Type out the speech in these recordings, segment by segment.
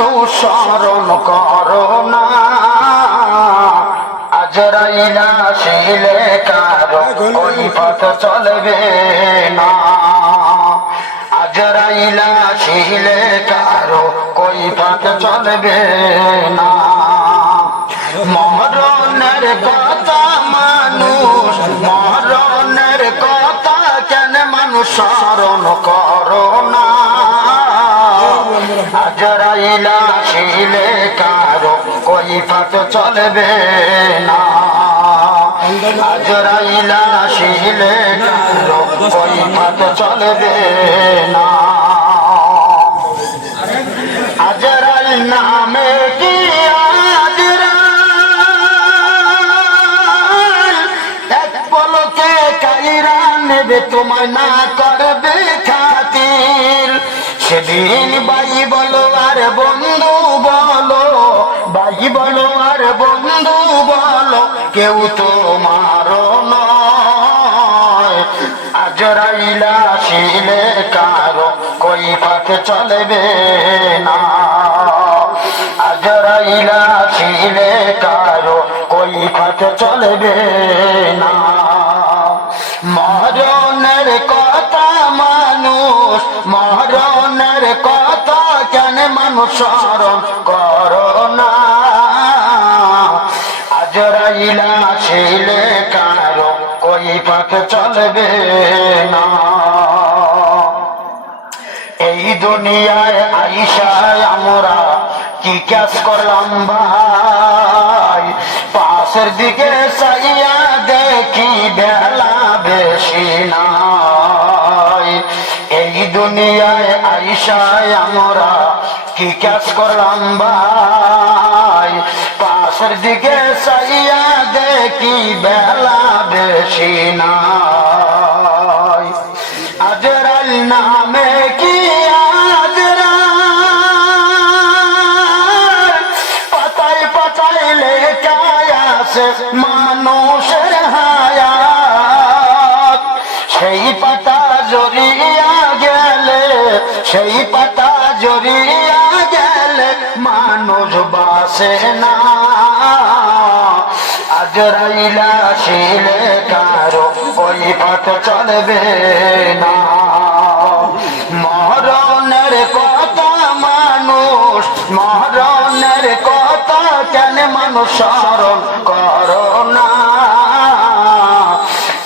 মানুষ স্মরণ করো না, আজরাইল আসিলে কারো ওই পথ চলবে না, আজরাইল আসিলে কারো কই পথ চলবে না। মরণের কথা মানুষ, মরণের কথা কেন মানুষ স্মরণ করো না, আজরাইল আসিলে কারো কই পথ চলবে না, আজরাইল আসিলে কারো কই পথ চলবে না। আজরাইল নামে কি আজরাইল এক পলকে কাইরা নেবে তোমায় না করবে খাতির। সেদিন ভাই বলো আর বন্ধু বলো, ভাই বলো আর বন্ধু বলো, কেউ তোমারও নয়। আজরাইল আসিলে কারো কই পথ চলবে না, আজরাইল আসিলে কারো কই পথ চলবে না। মরণের কথা মানুষ, মরণের কথা কেন মানুষ স্মরণ করো না, আজরাইল আসিলে কারো কই পথ চলবে না। এই দুনিয়ায় আইসায় আমরা কি কাজ করলাম ভাই, পাশের দিকে চাইয়া দেখি বেলা বেশি নাই। এই দুনিয়ায় আইসায় আমরা কি কাজ করলাম ভাই, পাশের দিকে চাইয়া দেখি বেলা বেশি নাই। আজরাইল নামে কি আজরাইল পাতায় পাতায় লেখায় আছে মানুষের হায়াত। সেই পাতা জড়িয়া গেলে, সেই পাতা জড়িয়া গেলে মানুষ বাঁচে না, আজরাইল আসিলে কারো ওই পথ চলবে না। মরণের কথা মানুষ, মরণের কথা কেন মানুষ স্মরণ করো না,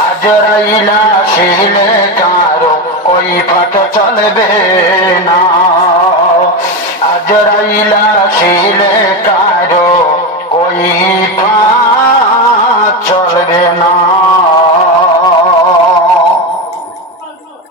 আজরাইল আসিলে কারো ওই পথ চলবে না, আজরাইল আসিলে